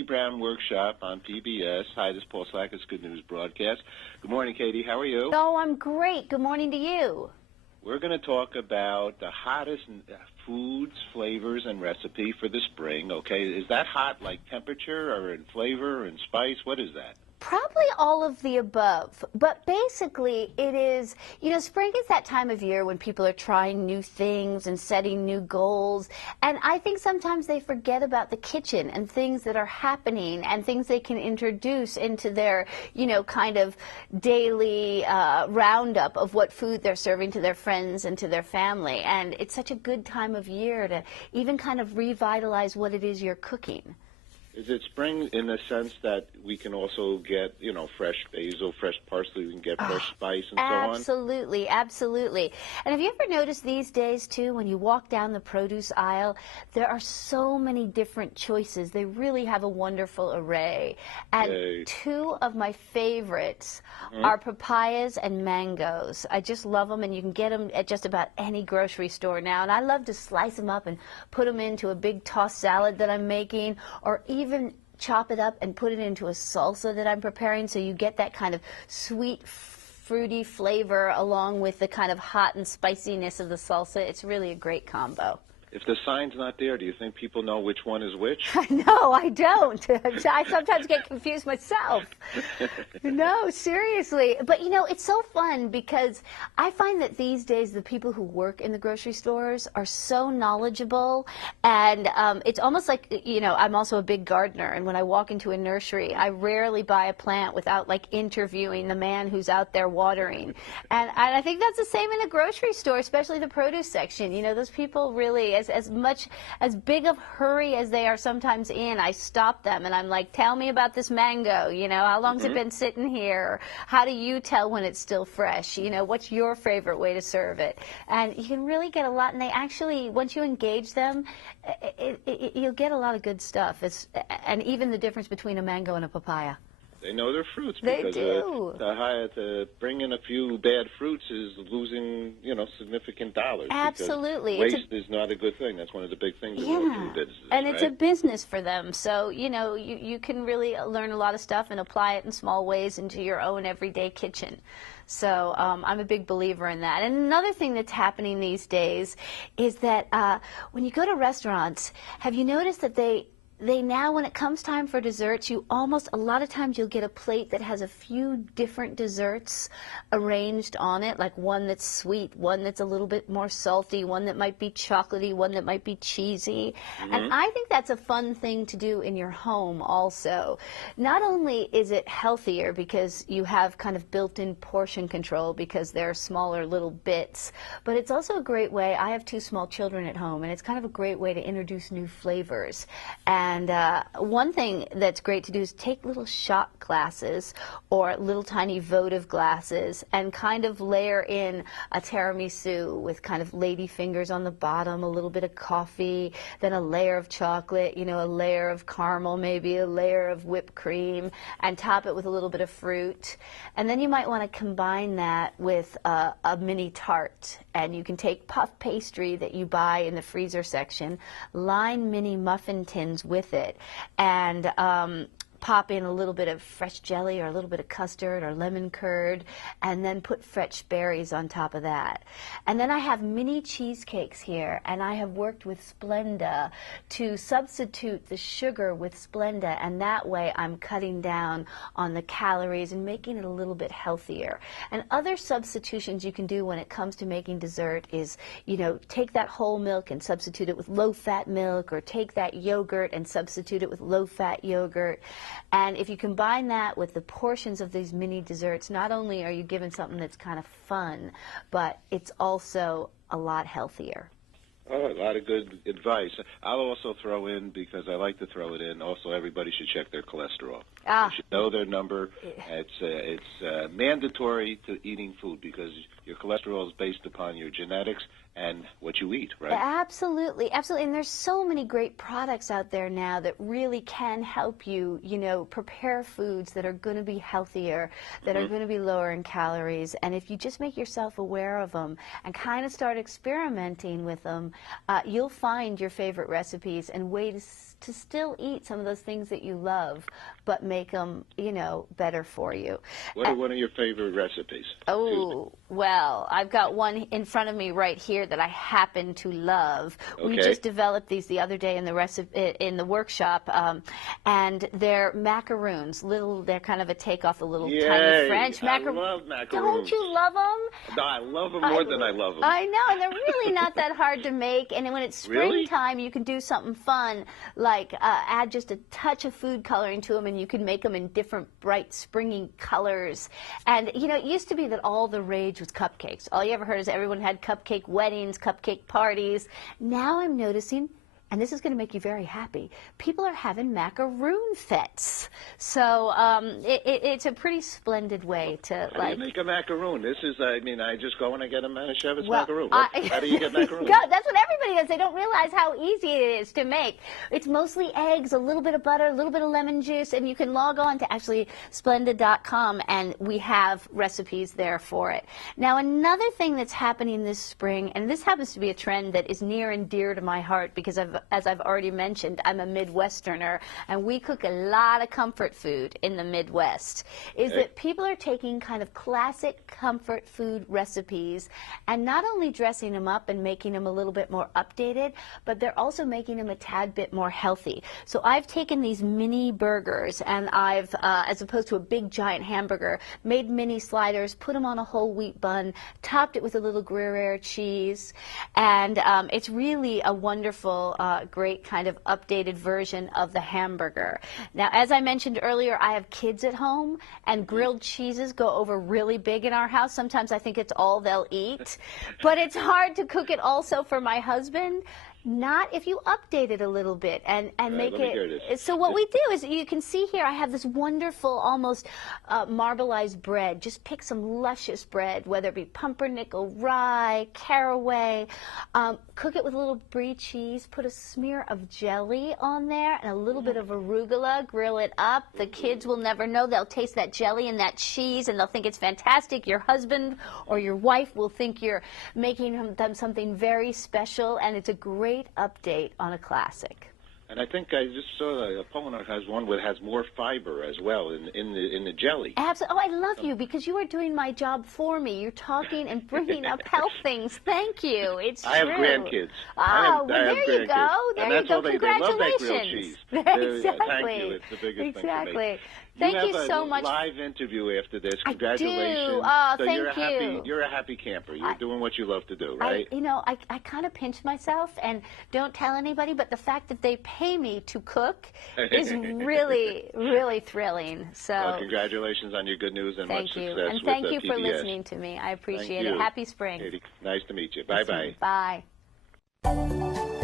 Katie Brown Workshop on PBS. Hi, this is Paul Slackett's Good News Broadcast. Good morning, Katie. How are you? Oh, I'm great. Good morning to you. We're going to talk about the hottest foods, flavors, and recipe for the spring, okay? Is that hot like temperature or in flavor or in spice? What is that? Probably all of the above, but basically it is, spring is that time of year when people are trying new things and setting new goals, and I think sometimes they forget about the kitchen and things that are happening and things they can introduce into their, kind of daily roundup of what food they're serving to their friends and to their family, and it's such a good time of year to even kind of revitalize what it is you're cooking. Is it spring in the sense that we can also get, fresh basil, fresh parsley, we can get fresh spice and so on? Absolutely, absolutely. And have you ever noticed these days, too, when you walk down the produce aisle, there are so many different choices. They really have a wonderful array. And two of my favorites are papayas and mangoes. I just love them, and you can get them at just about any grocery store now. And I love to slice them up and put them into a big tossed salad that I'm making, or even chop it up and put it into a salsa that I'm preparing, so you get that kind of sweet, fruity flavor along with the kind of hot and spiciness of the salsa. It's really a great combo. If the sign's not there, do you think people know which one is which? No, I don't. I sometimes get confused myself. No, seriously. But, it's so fun because I find that these days the people who work in the grocery stores are so knowledgeable, and it's almost like, I'm also a big gardener, and when I walk into a nursery, I rarely buy a plant without, interviewing the man who's out there watering. And I think that's the same in the grocery store, especially the produce section. Those people really, as big of hurry as they are sometimes in, I stop them and I'm like, tell me about this mango, how long's it been sitting here? How do you tell when it's still fresh? What's your favorite way to serve it? And you can really get a lot, and they actually, once you engage them, you'll get a lot of good stuff. And even the difference between a mango and a papaya. They know their fruits because they do. To bring in a few bad fruits is losing, significant dollars. Absolutely. Waste is not a good thing. That's one of the big things in food business. And it's a business for them. So, you can really learn a lot of stuff and apply it in small ways into your own everyday kitchen. So I'm a big believer in that. And another thing that's happening these days is that when you go to restaurants, have you noticed that they now, when it comes time for desserts, a lot of times you'll get a plate that has a few different desserts arranged on it, like one that's sweet, one that's a little bit more salty, one that might be chocolatey, one that might be cheesy. And I think that's a fun thing to do in your home also. Not only is it healthier because you have kind of built-in portion control because they're smaller little bits, but it's also a great way. I have 2 small children at home, and it's kind of a great way to introduce new flavors. And one thing that's great to do is take little shot glasses or little tiny votive glasses and kind of layer in a tiramisu with kind of lady fingers on the bottom, a little bit of coffee, then a layer of chocolate, a layer of caramel, maybe a layer of whipped cream, and top it with a little bit of fruit. And then you might want to combine that with a mini tart. And you can take puff pastry that you buy in the freezer section, line mini muffin tins with it, and pop in a little bit of fresh jelly or a little bit of custard or lemon curd, and then put fresh berries on top of that. And then I have mini cheesecakes here, and I have worked with Splenda to substitute the sugar with Splenda, and that way I'm cutting down on the calories and making it a little bit healthier. And other substitutions you can do when it comes to making dessert is, take that whole milk and substitute it with low-fat milk, or take that yogurt and substitute it with low-fat yogurt. And if you combine that with the portions of these mini desserts, not only are you given something that's kind of fun, but it's also a lot healthier. Oh, a lot of good advice. I'll also throw in, because I like to throw it in, also everybody should check their cholesterol. They should know their number. It's mandatory to eating food because your cholesterol is based upon your genetics and what you eat, right? Absolutely, absolutely. And there's so many great products out there now that really can help you, prepare foods that are going to be healthier, that are going to be lower in calories. And if you just make yourself aware of them and kind of start experimenting with them, you'll find your favorite recipes and ways to still eat some of those things that you love, but make them, better for you. What are one of your favorite recipes? Oh, well, I've got one in front of me right here that I happen to love. Okay. We just developed these the other day in the workshop, and they're macaroons. They're kind of a takeoff the little tiny French macaroons. I love macaroons. Don't you love them? No, I love them more than I love them. I know, and they're really not that hard to make. And when it's springtime, you can do something fun, like add just a touch of food coloring to them, and you can make them in different bright, springy colors. And, it used to be that all the rage was cupcakes. All you ever heard is everyone had cupcake weddings, cupcake parties. Now I'm noticing, and this is going to make you very happy, people are having macaroon fetes. So it's a pretty splendid way to, How do you make a macaroon? This is, I just go and I get a Manischewitz macaroon. How do you get macaroons? That's what everybody does. They don't realize how easy it is to make. It's mostly eggs, a little bit of butter, a little bit of lemon juice, and you can log on to actually splendid.com, and we have recipes there for it. Now, another thing that's happening this spring, and this happens to be a trend that is near and dear to my heart because as I've already mentioned, I'm a Midwesterner, and we cook a lot of comfort food in the Midwest, is that people are taking kind of classic comfort food recipes and not only dressing them up and making them a little bit more updated, but they're also making them a tad bit more healthy. So I've taken these mini burgers and I've, as opposed to a big giant hamburger, made mini sliders, put them on a whole wheat bun, topped it with a little Gruyere cheese, and it's really a wonderful, great kind of updated version of the hamburger. Now, as I mentioned earlier, I have kids at home, and grilled cheeses go over really big in our house. Sometimes I think it's all they'll eat, but it's hard to cook it also for my husband. Not if you update it a little bit and make it. So what we do is, you can see here, I have this wonderful, almost marbleized bread. Just pick some luscious bread, whether it be pumpernickel, rye, caraway. Cook it with a little brie cheese. Put a smear of jelly on there and a little bit of arugula. Grill it up. The kids will never know. They'll taste that jelly and that cheese, and they'll think it's fantastic. Your husband or your wife will think you're making them something very special, and it's a great update on a classic. And I think I just saw Pollard has one that has more fiber as well in the jelly. Absolutely. Oh, I love you because you are doing my job for me. You're talking and bringing up health things. Thank you. It's true. I have grandkids. Well, there you go. There you go. They love that grilled cheese. Exactly. Thank you. It's the biggest thing to me. Thank you so much. You have a live interview after this. Congratulations. I do. Oh, so thank you. You're a happy camper. You're doing what you love to do, right? I kind of pinch myself and don't tell anybody, but the fact that they pay me to cook is really, really thrilling. So, well, congratulations on your good news and much success with PBS. And thank you for listening to me. I appreciate it. Happy spring. Katie, nice to meet you. Bye-bye. Bye.